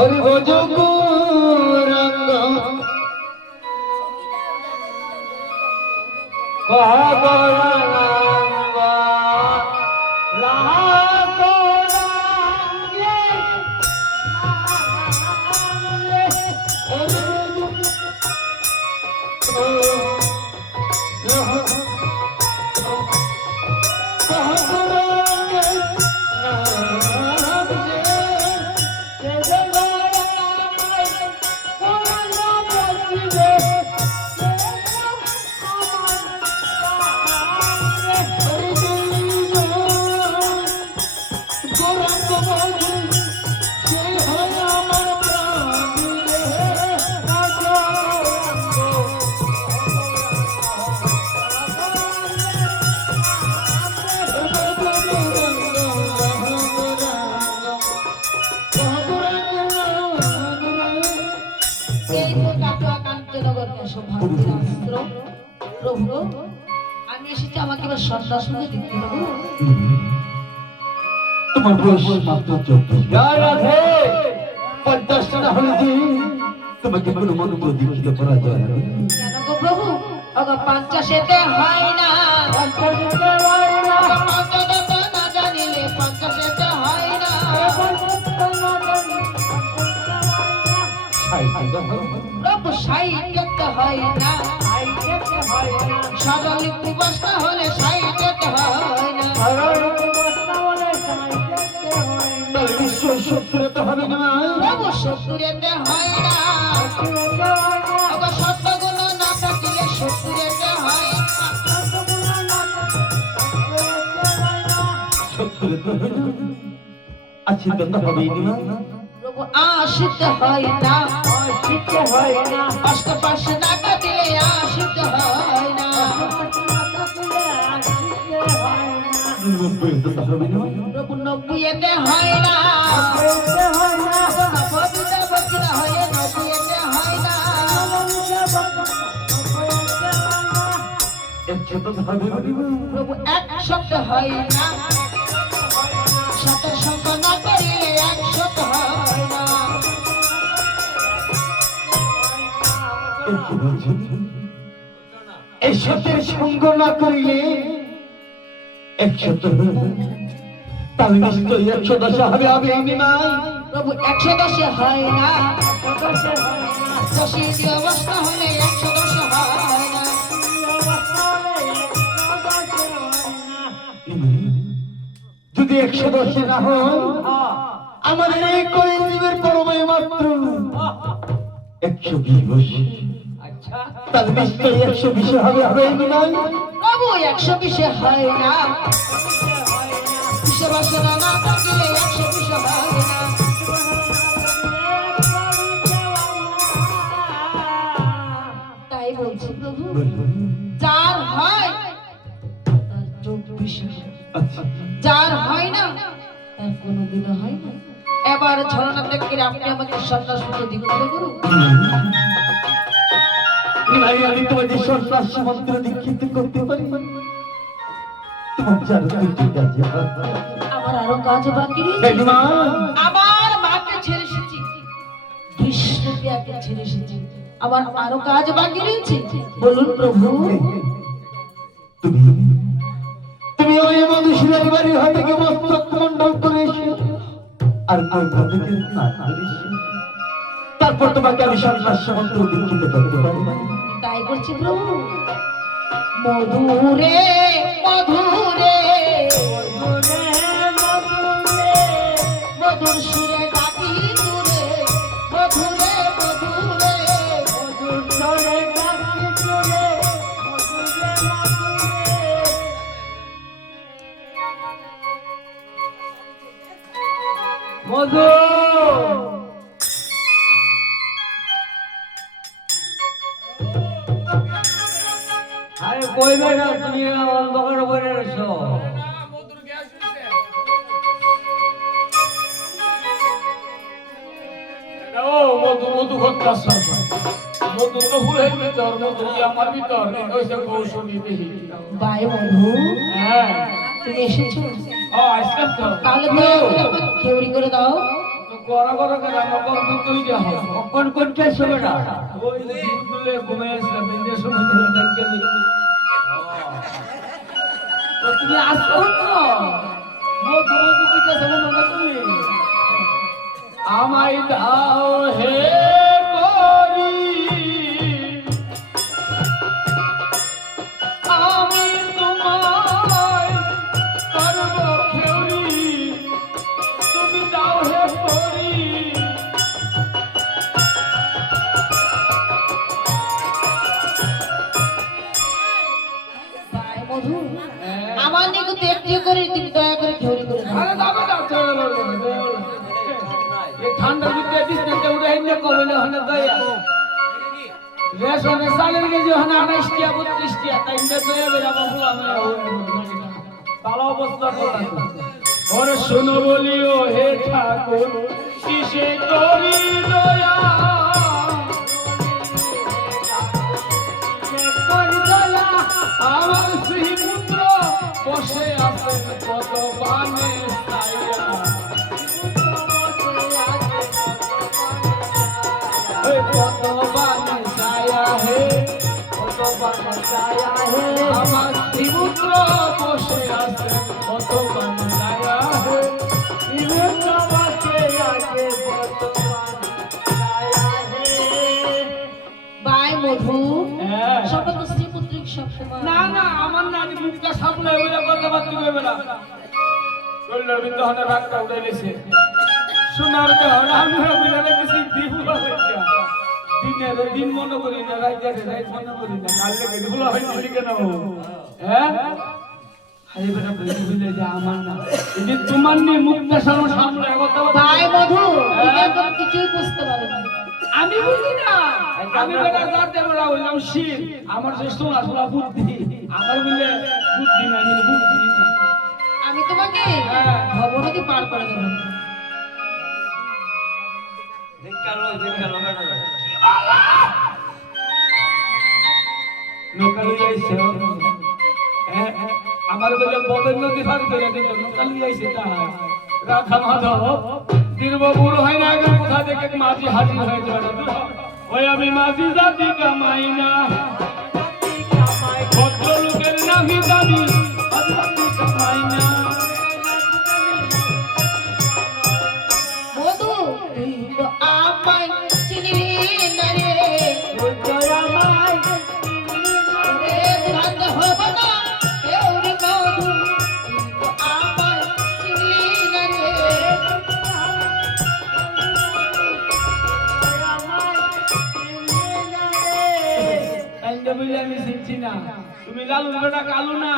और वो जो रंग প্রভু আমি এসেছি আমাকে এবার সন্ন্যাস হয়ে দিতে হবে। তোমার বয়স মাত্র 24 রাধে 50 টাকা হলে যে তোমাকে কোনো মন্ত্র দীক্ষিত করা যায় না। কেন গো প্রভু? ওগো 50 হয় না, 50 হয় না, 50 না জানিলে 50 হয় না। প্রভু 60 হয় না, সাদা লিপি বস্তা হলে 60 হয় না। নিশ্চয় 70 হবে না। প্রভু 70 হয় না, সত্যগুণ না থাকিলে 70 হয় না। 70 তো হবে না। প্রভু 80 হয় না, 80 হয় না, অষ্টপাশ না কাটিলে 80 হয় না। 90 তো হবে না। প্রভু 90 হয় না, 90 বছর হয়ে 90 হয় না। 100 তো হবে না। প্রভু 100 হয় না, 100 সঙ্গ না করিলে 100 হয় না। এই 100 সঙ্গ না করিলে 100 তাহলে নিশ্চয়ই 110 হবে হবে না। প্রভু 110 হয় না, 10 অবস্থা হলে 110 হয় না। যদি 110 না হয় আমাদের এই কলিযুগের পরমায় মাত্র 120 বছর। আচ্ছা তাহলে নিশ্চয়ই 120 হবে হবে না। প্রভু 120 হয় না, 20 বছর না থাকিলে 120 হয় না। তাই বলছি প্রভু যার হয় তার 24, যার হয় না তার কোনোদিনও হয় না। এবার ঝরনা থেকে আপনি আমাকে সন্ন্যাস দিতে গুরু। আমি তোমাকে সন্ন্যাস মন্ত্র দীক্ষিত করতে পারি। তোমার জানো ঠিক আছে। আমার আরো কাজ বাকি রয়েছে। আমার মাকে ছেড়ে এসেছি, কৃষ্ণকে ছেড়ে এসেছি, আমার আরো কাজ বাকি রয়েছে। বলুন প্রভু। তুমি ওই মধুসূদন বাড়ির হাত থেকে মস্তক মণ্ডল করে এসো আর তারপর তোমাকে আমি সন্ন্যাস মন্ত্র দীক্ষিত করতে পারি। তাই করছি প্রভু। মধুরে মধুরে মধুর সুরে ডাকি দূরে, মধুরে মধুরে মধুর সুরে ডাকি দূরে, মধু আরে কই বেটা তুমি অন্ধকার বলে রয়েছো। মধু মধু হত্যাস মধু তো ফুলের ভিতর, মধু কি আমার ভিতর ওইসে কৌশলী দেহি। বাই বন্ধু হ্যাঁ তুমি এসেছো, আসলাম তো। তাহলে তো খেউরি করে দাও। গড়া গড়া করে আমার গর্ব তৈরি হয় কোন কোন কেস হবে না ওই দুলে ঘুমে আসলাম বিন্দের সময় দিলে ডাইকে দিই ও তুমি আসছো না মধু মধু কইতাছ না তুমি আমায় দাও হে করি আমি তোমায় করব খেউরি তুমি দাও হে করি ভাই মধু আমার নিকট একটু করে তুমি দয়া করে ঘেউরি করে দাও আরে যাবে না এই ঠান্ডার ভিতরে বিছনাতে উঠে হিন্দে কবলে হনে দয়া রেশনে সালের কেজি হনে 28 টিয়া 32 টিয়া তাই ইন্দে দয়া বেরা বাবু আমি তালা অবস্থা করলাম ওরে শুনো বলিও হে ঠাকুর কিসে করি দয়া আমার শ্রীপুত্র বসে আছেন কত বানে ছায়া কত বানে ছায়া হে কত বানে ছায়া হে আমার শ্রীপুত্র বসে আছেন কত বানে ছায়া হে শ্রীপুত্র বসে আছে কত বানে ছায়া হে ভাই মধু হ্যাঁ। সবাই তো স্ত্রী পুত্রিক সব সময় না না আমার নানি মুখটা সামনে ওইটা কথা বাতি কইবে না কইলে বিন্দু হনে রাগটা উড়াইলেছে সোনার দেহ আমরা বিনালে কিছু দিবুলা হইয়া দিনের দিন মনে করি না রাইতের রাইত মনে করি না কালকে দিবুলা হইছে কেন হ্যাঁ হাই বেটা বলি বলে যে আমার না এই তোমার নি মুখটা সামনে কথা ভাই মধু তুমি একদম কিছুই বুঝতে পারো না আমি বুঝি না আমি বেটা জানতে বড় হইলাম শির আমার যে সোনা সোনা বুদ্ধি আমার মিলে বুদ্ধি নাই মিলে বুদ্ধি না আমি তোমাকে হ্যাঁ। ভবনতি পার করে দেব দেখালো নৌকালি আইছে আমার বলে ববের নদী পার করে দিল নৌকালি আইছে তা রাধা মাধব দীর্ঘ বুড়ো হয় না আগে কোথা থেকে মাঝি হাজির হয়ে যাবে ওই আমি মাঝি জাতি কামাই না ভদ্রলোকের নামি দামি মাঝি জাতি কামাই না মধু তুই তো আমায় চিনলি না রে রে রাত হবে না এউরি মধু তুই তো আমায় চিনলি না রে তাইন্দে বলে আমি চিনছি না তুমি লালু বেটা কালু না